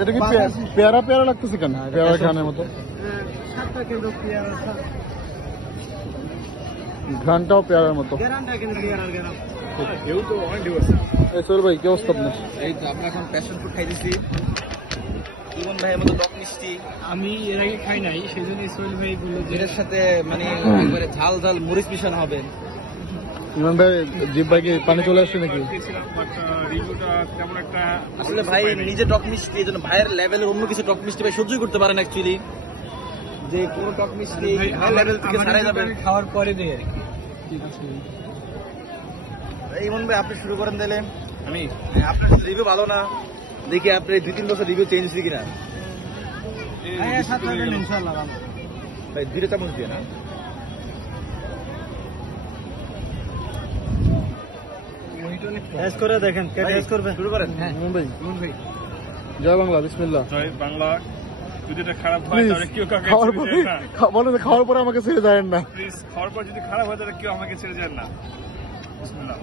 এটা কি পেয়ারা পেয়ারা লাগতেছে কেন? পেয়ারা খানের মতো ঘ্রানটাও পেয়ারার মতো। সোহেল ভাই কি অবস্থা আপনার? এই তো আমরা এখন প্যাশন ফ্রুট খাইতেছি। ইমন ভাইয়ের মতো টক মিষ্টি আমি এর আগে খাই নাই, সেই জন্য সোহেল ভাই বললো যে এটার সাথে মানে একবারে ঝাল ঝাল মরিচ মিশানো হবে। ইমন ভাই জিভ ভাই কি পানি চলে আসছে নাকি? আসলে ভাই নিজে টক মিষ্টি, এই জন্য ভাইয়ের লেভেলের অন্য কিছু টক মিষ্টি ভাই সহ্যই করতে পারেন অ্যাকচুয়ালি, যে কোনো টক মিষ্টি ভাইয়ের লেভেল থেকে ছাড়াই যাবে। খাওয়ার পরে দেই আর কি। ঠিক আছে ইমন ভাই আপনি শুরু করেন তাহলে। আমি আপনার রিভিউ ভালো না দেখি আপনি 2-3 বছর রিভিউ চেঞ্জ হয়েছে কিনা। হ্যাঁ, 7 টাকা ইনশাআল্লাহ ভালো। ভাই 2 চামচ দিয়ে না। টেস্ট করে দেখেন, কে টেস্ট করবেন? শুরু করেন। হ্যাঁ ইমন ভাই ইমন ভাই জয় বাংলা, বিসমিল্লাহ। জয় বাংলা। যদি এটা খারাপ হয় তাহলে কেউ কাউকে খাওয়ার ছেড়ে পরে যায় না। বলেন খাওয়ার পরে আমাকে ছেড়ে যায় না। প্লিজ খাওয়ার পর যদি খারাপ হয় তাহলে কেউ আমাকে ছেড়ে যায় না। বিসমিল্লাহ।